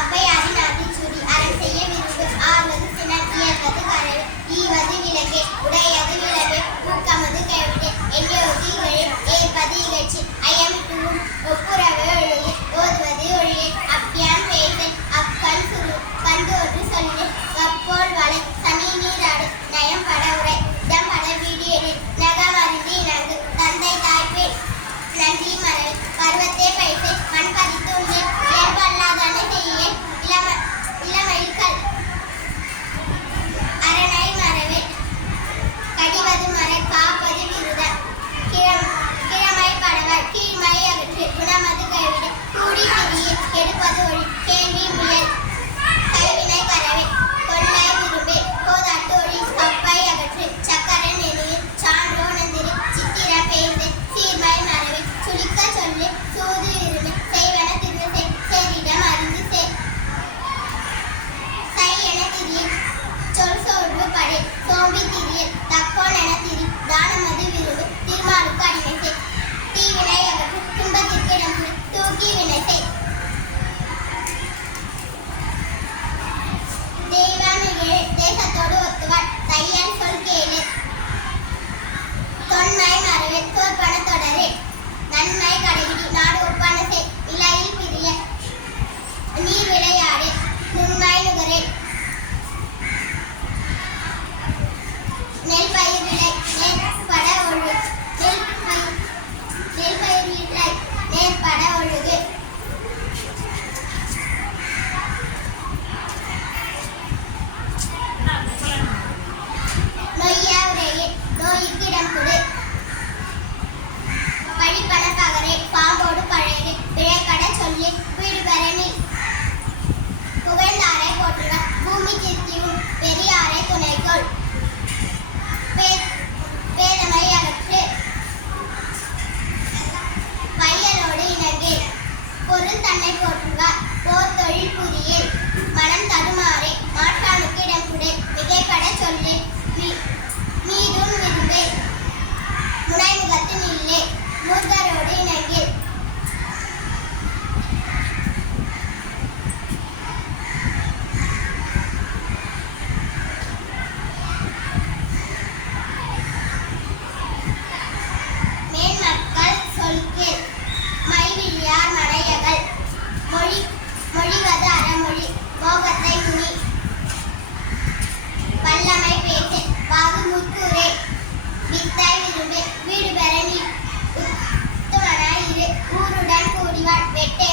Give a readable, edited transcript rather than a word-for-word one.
ஔவையாரின் ஆத்திச்சூடி அறம் செய்ய விரும்பு ஆர்வது சினம் இயல்வது கரவு ஈவது விலங்கு உடையது விளவு ஊக்கமது கைவிடு எண்ணுவது இகழு ஏற்பது இகழ்ச்சி ஐயமிட்டுவும் ஒப்புரவு ஒழுகு ஓதுவது ஒழிய அப்பியான் பேசல் அக்கண் சுரு கண்டோன்று சொல்லு கப்போல் வளை சனி நீராடு நயம் பட உரை இடம் பட வீடு எடு நகமறிந்து இணங்கு தந்தை தாய்ப்பே நன்றி மறவு பருவத்தே பைசை மண் பதித்து உண்டு இயல்பு அல்லாதான செய்ய இளமயில்கள் அரணை மறவு கடிவது மறை காப்பது விருத கிழமை படவர் கீழ்மை அகற்று குணமது கைவிடு கூடி திரிய கெடுப்பது ஒளி கேள்வி முயல் கைவினை கரவை கொள்ளை விரும்பு கோதாட்டு ஒளி கப்பை அகற்று சக்கரை நெறியில் சான்றோ நந்திரி சித்திர பேசு சீர்மை மறவை சுளிக்க சொல்லு சூது விரும்பு செய்வன திருவு சேரிடம் அறிந்து என திரிய சொல் சோர்வு படை சோம்பி திரியல் தக்கோன் என திரி தானமது விரும்பு திருமாலுக்கு அடிமை செய் தீவினை அகற்று துன்பத்திற்கு இடம் கொடு தூக்கி வினை செய் தெய்வம் நிகழ் தேசத்தோடு ஒத்துவாள் தையன் சொல் கேளு தொன்மை மறவு தோற்பன தொடரு நன்மை கடைவிடி நாடு ஒப்பான செய் இலையில் பிரிய நீர் விளையாடு நுண்மை நுகரே நெல் பயிர் விளை நேர்பட ஒழுகு நெல் பயிர் விளை நேர்பட ஒழுகு நொய்ய உரையே நோய்க்கு இடம் கொடு பழிப்பன பகரே பாம்போடு பழையது பிழைக்கட சொல்லி வீடு பெறனில் புகழ்ந்தாரை போற்றுக பூமி திருத்தியும் பெரியாரை துணைக்கொள் பேதமை அகற்று பையனோடு இணங்கு பொருள் தன்னை போற்றுவார் போர் தொழில் புரியல் மனம் தடுமாறே மாற்றானுக்கு இடம் கொடு மிகைப்பட சொல்லு மீதும் விரும்பே முனைமுகத்து நில்லே மூர்க்கரோடு இணங்கு மொழிவது அறமொழி மோகத்தை முனி வல்லமை பேசு வாகு முற்கூரே வித்தை விரும்பு வீடு பெற நீ உத்துமனாய் இரு ஊருடன் கூடிவாள் வெட்டே